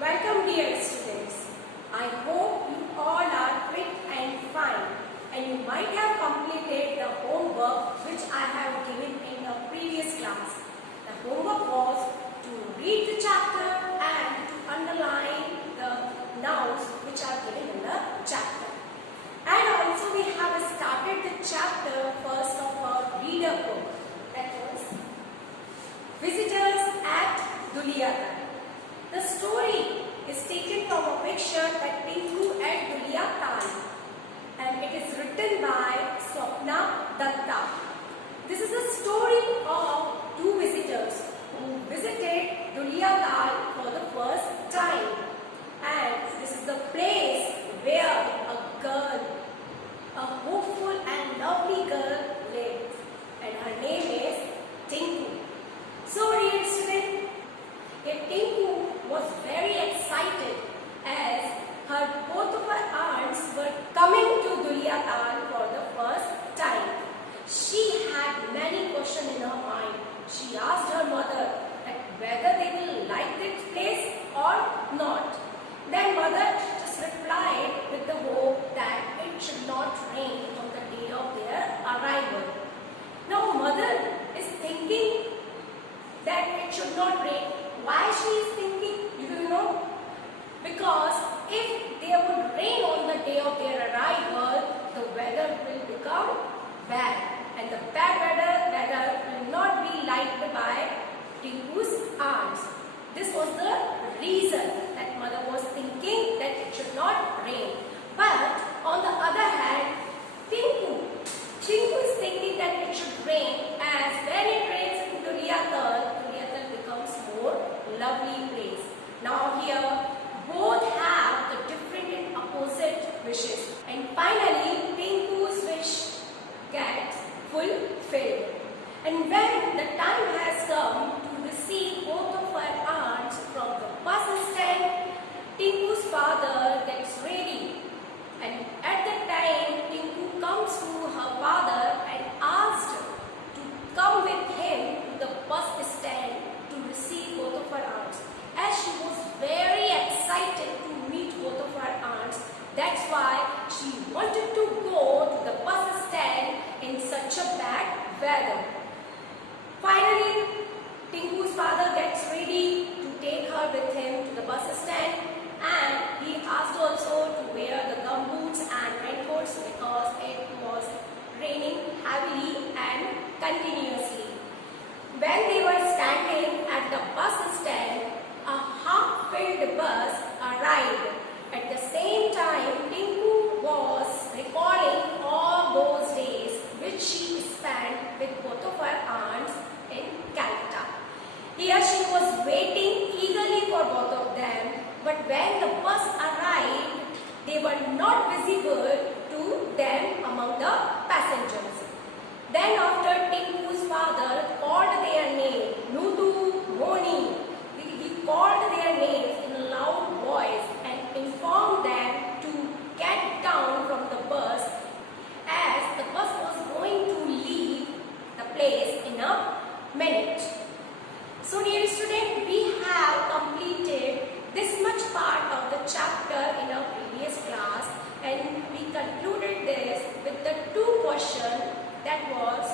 Welcome dear students. I hope you all are fit and fine and you might have completed the homework which I have given in the previous class. The homework was to read the chapter and to underline the nouns which are given in the chapter. And also we have started the chapter first of our reader book, that was Visitors at Duliatal. The story is taken from a picture that Tinku at Duliatal, and it is written by Swapna Datta. This is a story of two visitors who visited Duliatal for the first time, and this is the place where a girl, a hopeful and lovely girl lives, and her name is Tinku. So dear student, Tinku was very excited as both of her aunts were coming to Duliatal for the first time. She had many questions in her mind. She asked her mother that whether they will like this place or not. Then mother just replied with the hope that it should not rain on the day of their arrival. Now mother is thinking that it should not rain. Why she is thinking? You know? Because if there would rain on the day of their arrival, the weather will become bad. And the bad weather will not be liked by Tinku's aunts. This was the reason that mother was thinking that it should not rain. But on the other hand, Tinku is thinking that it should rain, as when it rains in Duliatal becomes more lovely place. Now here both have the different and opposite wishes, and finally Tinku's wish gets fulfilled. And when the time has come to receive both of her aunts from the bus stand, Tinku's father gets ready, and at that time Tinku comes to her father and asks to come with him to the bus stand to receive both of her aunts. As she was very excited to meet both of her aunts, that's why she wanted to go to the bus stand in such a bad weather. Finally, Tinku's father gets ready to take her with him to the bus stand, and he asked also to wear the gumboots and raincoats because it was raining heavily and continuously. When they were standing at the bus stand, a half-filled bus arrived. At the same time, Tinku was recalling all those days which she spent with both of her aunts in Calcutta. Here she was waiting eagerly for both of them, but when the bus arrived, they were not visible to them among the passengers. Then after Tinku's father called their name, Nudu, Moni, he called their names in a loud voice and informed them to get down from the bus, as the bus was going to leave the place in a minute. So dear student, we have completed this much part of the chapter in our previous class, and we concluded this with the two questions. That was,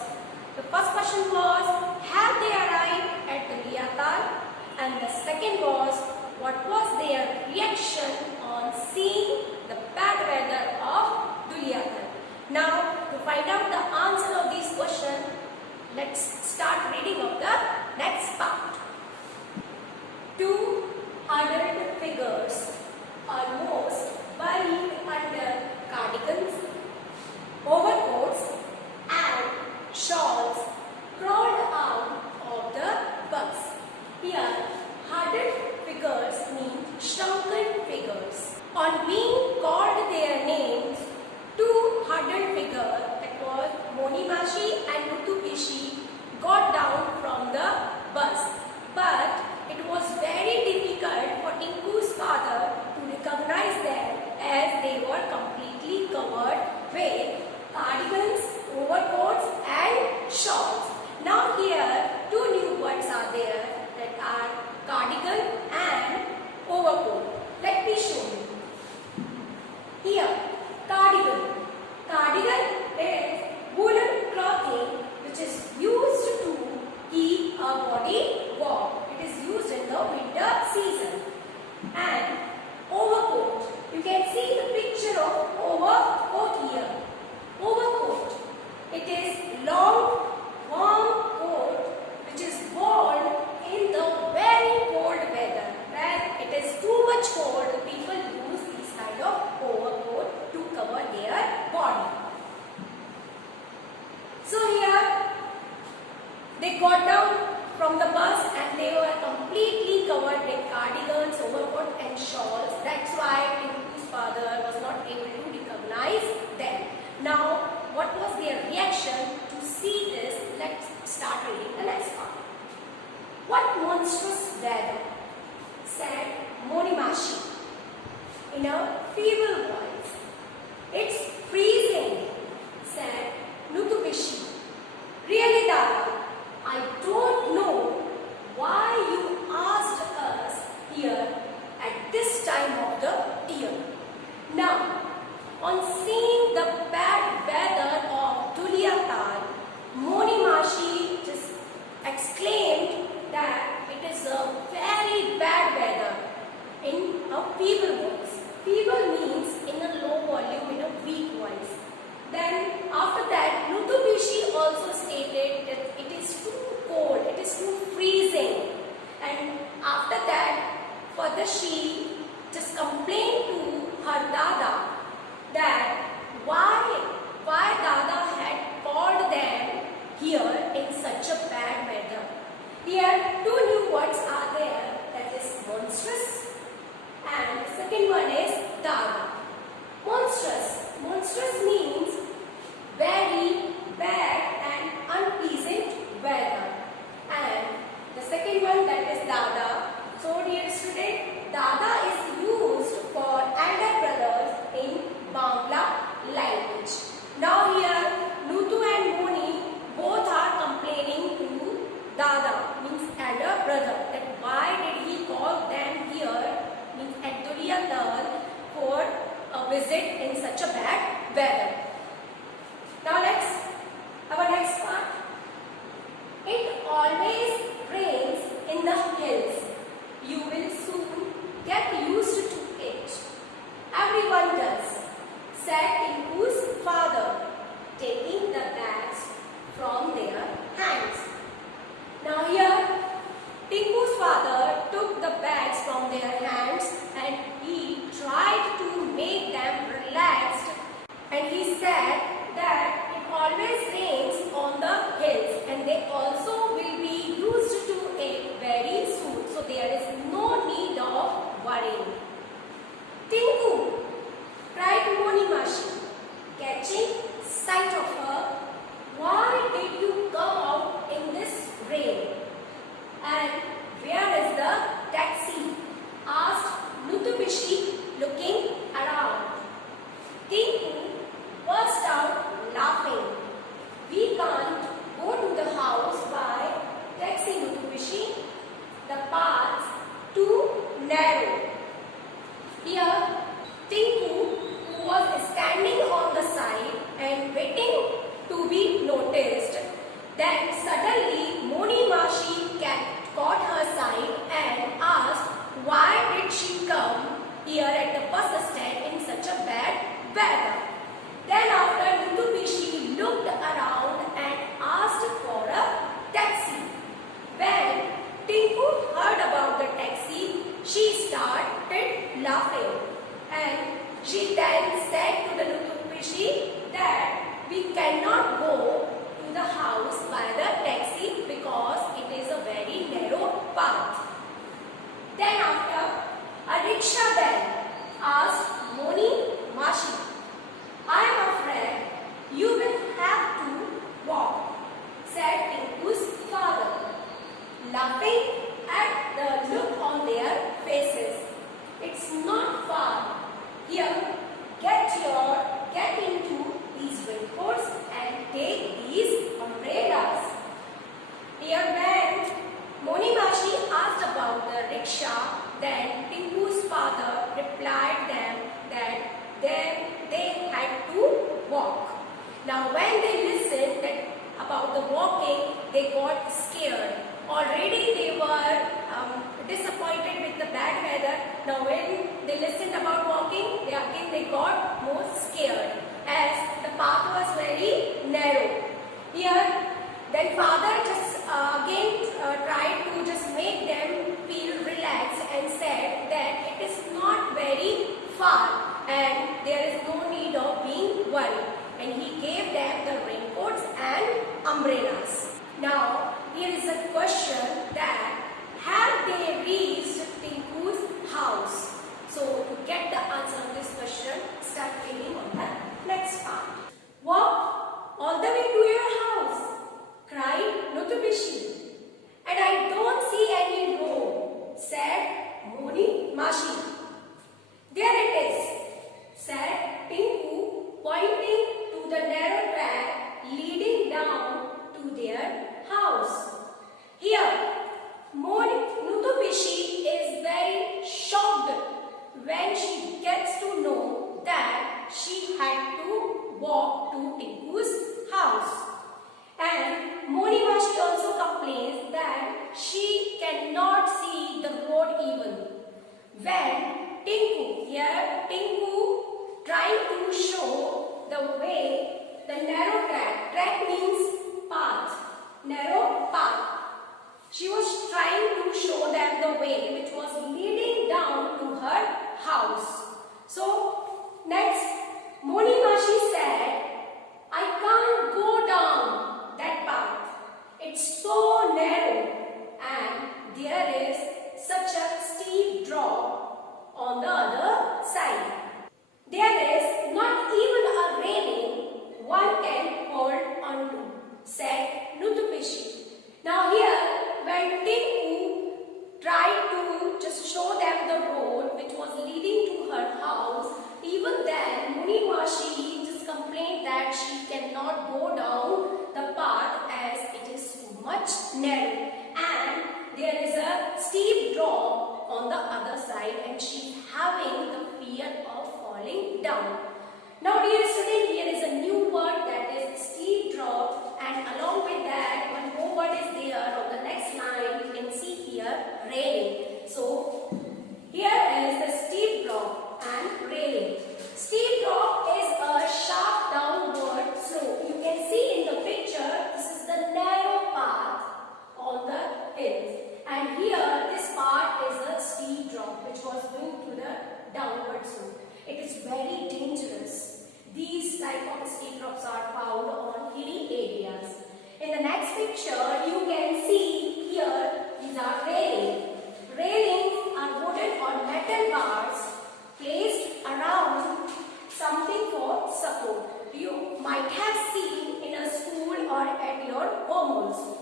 the first question was, have they arrived at Duliatal? And the second was, what was their reaction on seeing the bad weather of Duliatal? Now, to find out the answer of these questions, let's start reading of the next part. Two huddled figures, almost buried under cardigans, overcoats, and shawls, crawled out of the bus. Here, huddled figures mean shrunken figures. On being called their names, two huddled figures, that was Monimashi and Mutupishi, got down from the bus. But it was very difficult for Tinku's father to recognize them, as they were completely covered with cardigans, overcoats and shawls. They got down from the bus and they were completely covered with cardigans, overcoat and shawls. That's why Tinku's father was not able to recognize them. Now, what was their reaction to see this? Let's start reading the next part. What monstrous weather, said Monimashi in a feeble voice. It's freezing, said Nutubishi. Really, Dada, I don't know why you asked us here at this time of the year. Now, on seeing the bad weather of Duliatal, Monimashi just exclaimed that it is a very bad weather in a feeble voice. Feeble means in a low volume, in a weak voice. Then after that, Nutubishi also stated that it is too cold, it is too freezing. And after that, further she just complained to her Dada that why Dada had called them here in such a bad weather. Here, two new words are there, that is monstrous, and the second one is Dada. Monstrous. Monstrous means very bad and unpleasant weather. And the second one, that is Dada. So dear student, Dada is used for elder brothers in Bangla language. Now here, Nutu and Moni both are complaining to Dada, means elder brother, that why did he call them here, means at Duliatal, for a visit in such a bad weather. Now our next part. It always rains in the hills. You will soon get used to it. Everyone does, said Tinku's father, taking the bags from their hands. Now here, Tinku's father took the bags from their hands and he tried to make them relaxed, and he said that it always rains on the hills and they also will be used to it very soon. So there is no need of worrying. Tinku, cried Monimashi, catching sight of her, why did you come out in this rain? And where is the taxi? Asked Nutubishi, looking around. Tinku burst out laughing. We can't go to the house by taxi, Nutubishi. The path's too narrow. Here, Tinku, who was standing on the side and waiting to be noticed, then suddenly Monimashi caught her side and asked why did she come here at the bus stand in such a bad weather. Then after, Nutubishi looked around and asked for a taxi. When Tinku heard about the taxi, she started laughing, and she then said to the Nutubishi that we cannot go to the house by the taxi because it is a very narrow path. Then after, a rickshaw man asked Monimashi, I am afraid you will have to walk, said Tinku's father, laughing at the look on their faces. It's not far. Here, get into these raincoats and take these umbrellas. Here when Monimashi asked about the rickshaw, then Tinku's father replied them that they had to walk. Now when they listened about the walking, they got scared. Already they were disappointed with the bad weather. Now when they listened about walking, they got more scared as the path was very narrow. Here, then father just again tried to just make them feel relaxed and said that it is not very far and there is no need of being worried. And he gave them the raincoats and umbrellas. Now, house. Here, Nutubishi is very shocked when she gets to know that she had to walk to Tinku's house. And Monimashi also complains that she cannot see the road even. When Tinku trying to show the way, the narrow track means path, narrow path. She was trying to show them the way which was leading down to her house. So next, Monimashi said, I can't go down that path. It's so narrow and there is such a steep drop on the other side. There is not even a railing one can hold on to, said Nutubishi. Now here, when Tinku tried to just show them the road which was leading to her house, even then Monimashi just complained that she cannot go down the path as it is too much narrow and there is a steep drop on the other side and she is having the fear of falling down. Now dear student, here is a new word that is steep drop, and along with that one more word is there on the next line. You can see here railing. So here is the steep drop and railing. Steep drop is a sharp downward slope. You can see in the picture this is the narrow path on the hills, and here this part is a steep drop which was going to the downward slope. It is very dangerous. These type of steep drops are found on hilly areas. In the next picture, you can see here these are railings. Railings are wooden or metal bars placed around something for support. You might have seen in a school or at your home also.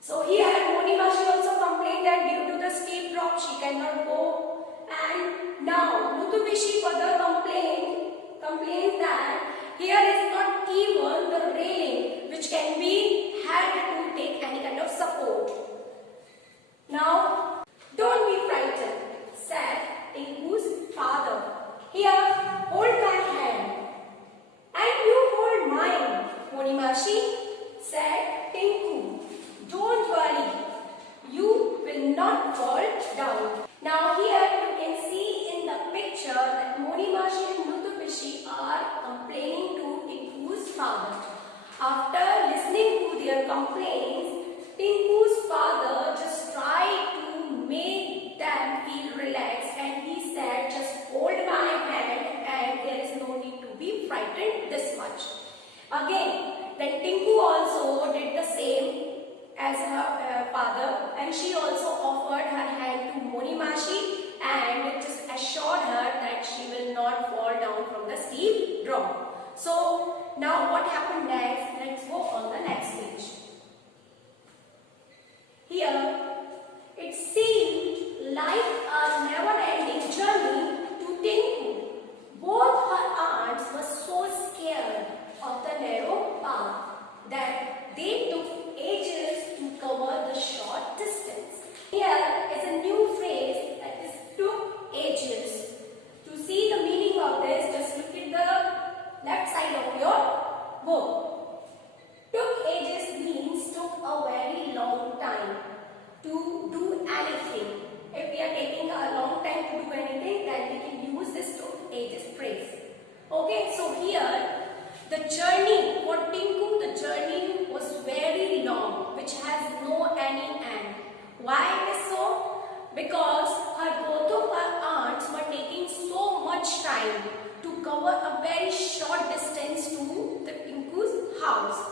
So here Monimashi also complained that due to the steep drop she cannot go. And now Nutubishi further complains that here is not even the railing which can be had to take any kind of support. Now don't be frightened, said Tinku's father. Here, hold my hand. And you hold mine, Monimashi, said Tinku. Don't worry, you will not fall down. Now here you can see in the picture that Monimashi and Nutubishi are complaining to Tinku's father. After listening to their complaints, Tinku's father just tried to make them feel relaxed and he said, just hold my hand and there is no need to be frightened this much. Again, then Tinku also did the same as her father, and she also offered her hand to Monimashi and just assured her that she will not fall down from the steep drop. So now what happened next? Let's go on the next page. Here it seemed like a never-ending journey to Tinku. Both her aunts were so scared of the narrow path that they took ages to cover the short distance. Here is a new phrase that is took ages. To see the meaning of this, just look at the left side of your book. Took ages means took a very long time to do anything. If we are taking a long time to do anything, then we can use this took ages phrase. Okay, so here the journey for Tinku, the journey was very long, which has no any end. Why it is so? Because both of her aunts were taking so much time to cover a very short distance to the Tinku's house.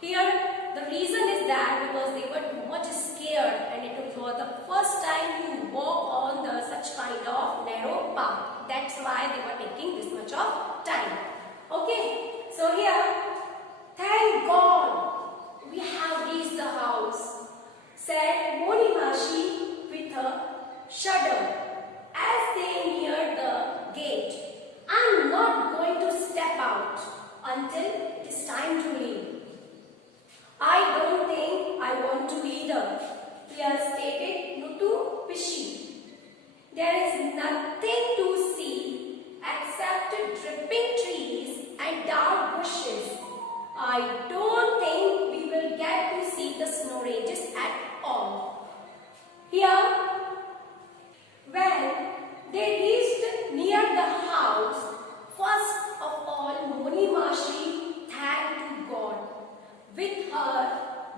Here the reason is that because they were too much scared and it was the first time to walk on such kind of narrow path. That's why they were taking this much of time. Okay. So here, thank God we have reached the house, said Monimashi with a shudder as they neared the gate. I'm not going to step out until it is time to leave.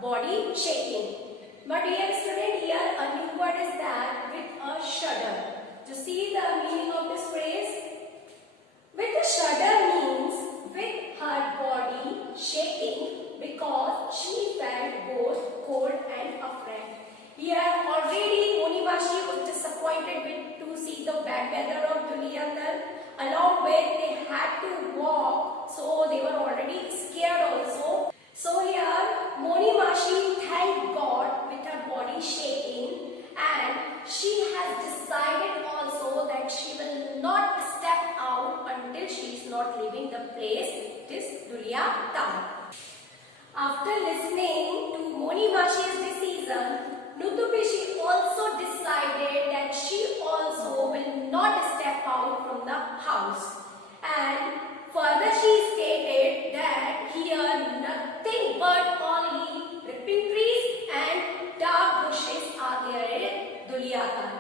body shaking. But dear student, here a new word is there with a shudder. To see the meaning of this phrase? With a shudder means with her body shaking because she felt both cold and afraid. Here already Monimashi was disappointed to see the bad weather of Duliandar. Along with they had to walk, so they were already scared also. So here Monimashi thanked God with her body shaking, and she has decided also that she will not step out until she is not leaving the place, this Dulia town. After listening to Monimashi's decision, Nuthupishi also decided that she also will not step out from the house. And further she stated that here nothing but only ripping trees and dark bushes are there in Duliakan.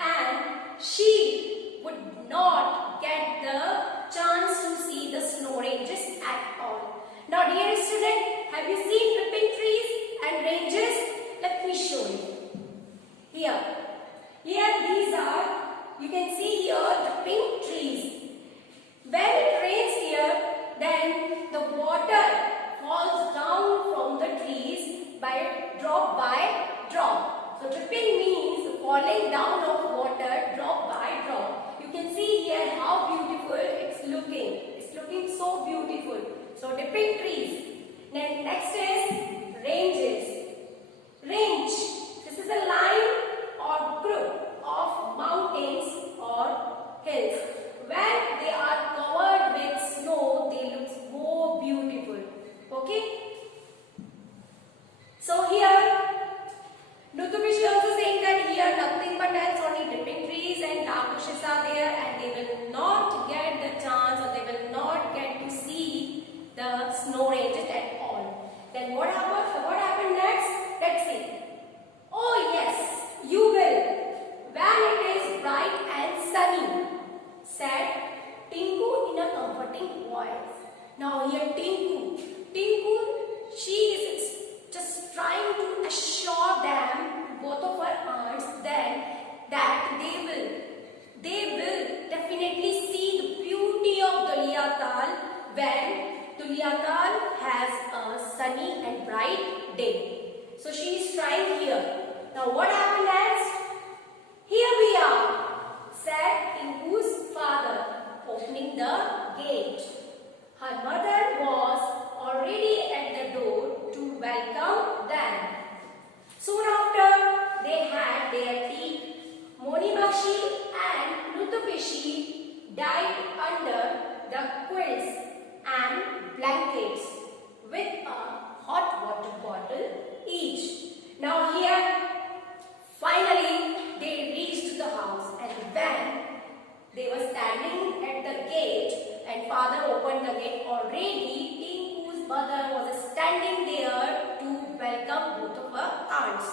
And she would not get the chance to see the snow ranges at all. Now dear student, have you seen ripping trees and ranges? Let me show you. Here these are, you can see here the pink trees. When it rains here, then the water falls down from the trees by drop. So dripping means falling down of water drop by drop. You can see here how beautiful it's looking. It's looking so beautiful. So dripping trees. Then next is ranges. Range. This is a line or group of mountains or hills. When they are covered with snow, they look so beautiful. Okay? So here, Nuthupishi also saying that here nothing but else, only dripping trees and dark bushes are there, and they will not get the chance, or they will not get to see the snow ranges at all. Then what happened next? Let's see. Oh yes, you will. When it is bright and sunny, said Tinku in a comforting voice. Now here Tinku, she is just trying to assure them, both of her aunts, then that they will definitely see the beauty of Duliatal when Duliatal has a sunny and bright day. So she is trying here. Now what happened next? Here we are, said Tinku's father, opening the gate. Her mother was already at the door to welcome them. Soon after, they had their tea. Monimashi and Nuthupishi dived under the quilts and blankets with a hot water bottle each. Now here, finally, they reached the house, and when they were standing at the gate and father opened the gate, already Tinku's mother was standing there to welcome both of her aunts.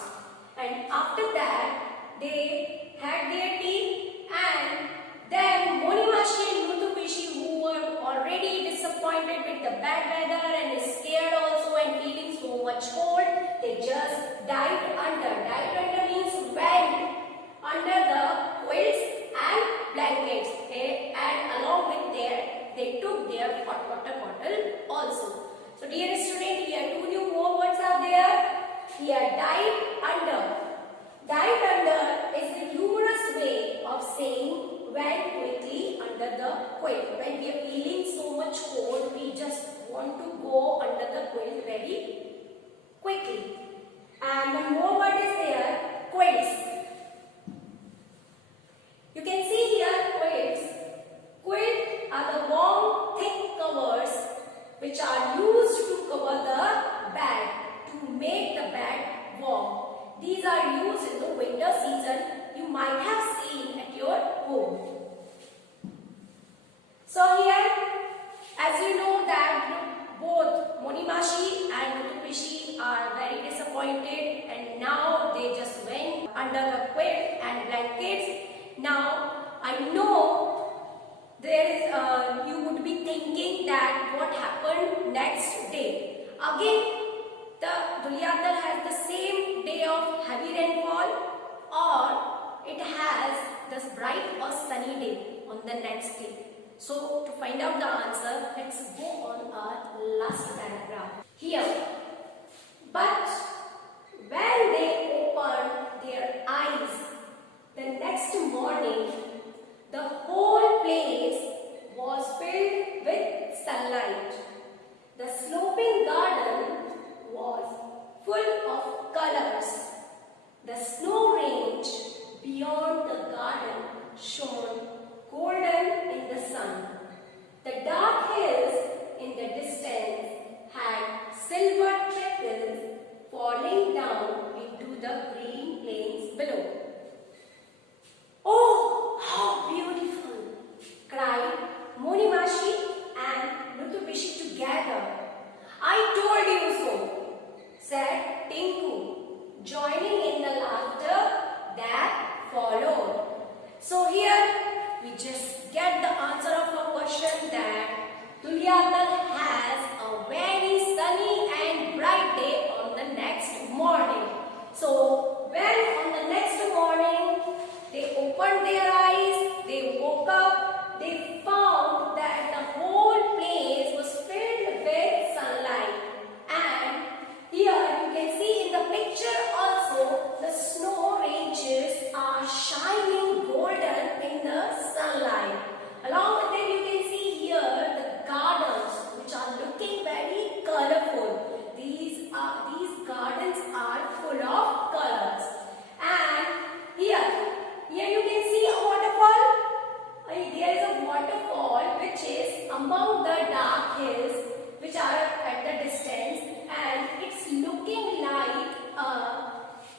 And after that, they had their tea, and then Monimashi and Nuthupishi, who were already disappointed with the bad weather and scared also and feeling so much cold, they just dived under. Dived under means went under the quilts and blankets, and along with they took their hot water bottle also. So dear student, here two new more words are there. Here dive under. Dive under is the humorous way of saying went quickly under the quilt. When we are feeling so much cold, we just want to go under the quilt very quickly. And one more word is there, quilts. You can see here quilts. Quilts are the warm, thick covers which are used to cover the bed, to make the bed warm. These are used in the winter season. You might have seen at your home. So here, as you know that both Monimashi and Nuthupishi are very disappointed, and now they just went under the quilt and blankets. Now I know there is you would be thinking that what happened next day. Again the Dulyatar has the same day of heavy rainfall, or it has this bright or sunny day on the next day? So to find out the answer, let's go on our last paragraph. Here, but when they opened their eyes the next morning, the whole place was filled with sunlight. The sloping garden was full of colors. The snow range beyond the garden shone golden in the sun. The dark hills in the distance had silver trickles falling down into the green plains below. "Oh, how beautiful!" cried Monimashi and Nutubishi together. "I told you so," said Tinku, joining in the laughter that followed. So here we just get the answer of a question that Dulyatar has a very sunny and bright day on the next morning. So when on the next morning they opened their eyes, they woke up, they found that the whole place was filled with sunlight. And here you can see in the picture also the snow ranges are shining golden in the sunlight. Along with it you can see here the gardens which are looking very colorful. These gardens are full of colors. And here you can see a waterfall. There is a waterfall which is among the dark hills which are at the distance, and it's looking like a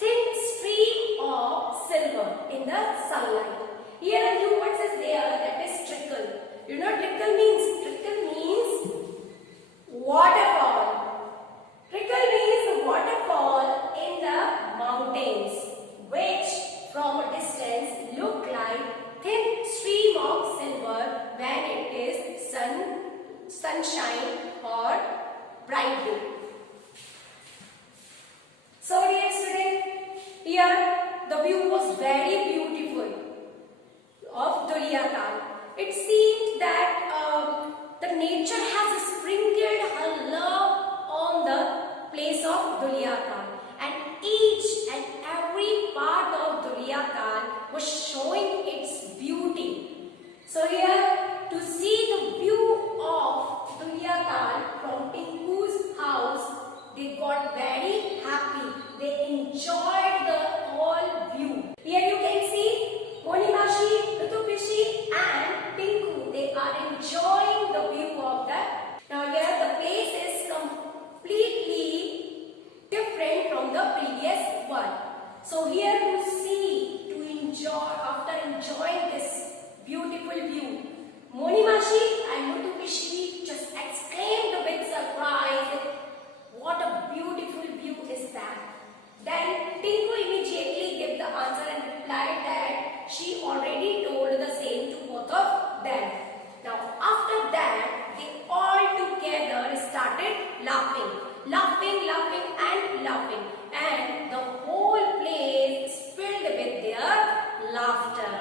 thin stream of silver in the sunlight. Here a new word is there, that is trickle. You know what trickle means? Trickle means waterfall. Trickle means waterfall in the mountains, which from a distance look like thin stream of silver when it is sunshine or bright day. So dear student, here the view was very beautiful of Dulyatar. It seemed that the nature has sprinkled her love on the place of Dulyatar, and each and every part of Dulyatar was showing its beauty. So here to see the view of Dulyatar from Tinku's house, they got very happy. They enjoyed the whole view. Here you can see Monimashi, Nutubishi and Tinku. They are enjoying the view of that. Now here the place is completely different from the previous one. So here you see, to enjoy, after enjoying this beautiful view, Monimashi and Nutubishi just exclaimed with surprise, "What a beautiful view is that?" Then Tinku immediately gave the answer and replied that she already told the same to both of them. Now after that, they all together started laughing and the whole place is filled with their laughter.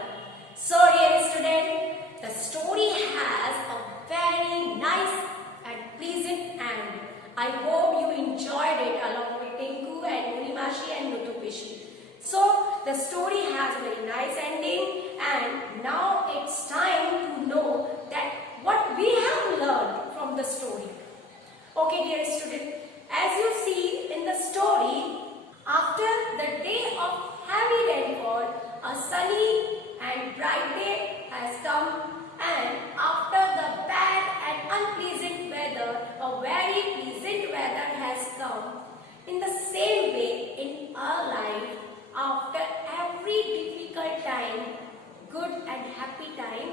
So dear student, the story has a very nice and pleasant end. I hope you enjoyed it along with Tinku and Monimashi and Nutubishi. So the story has a very nice ending, and now it's time to know that what we have learned from the story. Okay dear student, as you see in the story, after the day of heavy rainfall, a sunny and bright day has come, and after the bad and unpleasant weather, a very pleasant weather has come. In the same way, in our life, after every difficult time, good and happy time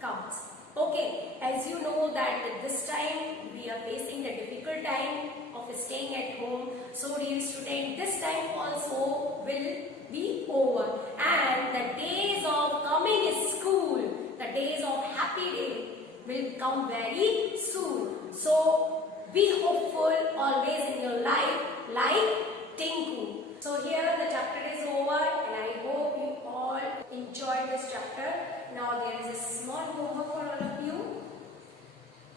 comes. Okay, as you know that this time we are facing the difficult time of staying at home. So dear student, this time also will be over, and the days of coming school, the days of happy day will come very soon. So Be hopeful always in your life like Tinku. So here the chapter is over and I hope you all enjoyed this chapter. Now there is a small homework for all of you.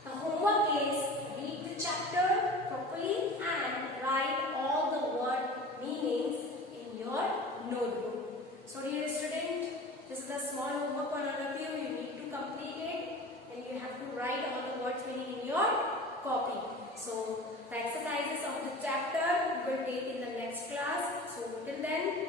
The homework is read the chapter properly and write all the word meanings in your notebook. So dear student, this is the small homework for all of you. You need to complete it and you have to write all the words meaning in your copy. So the exercises of the chapter we will take in the next class. So till then,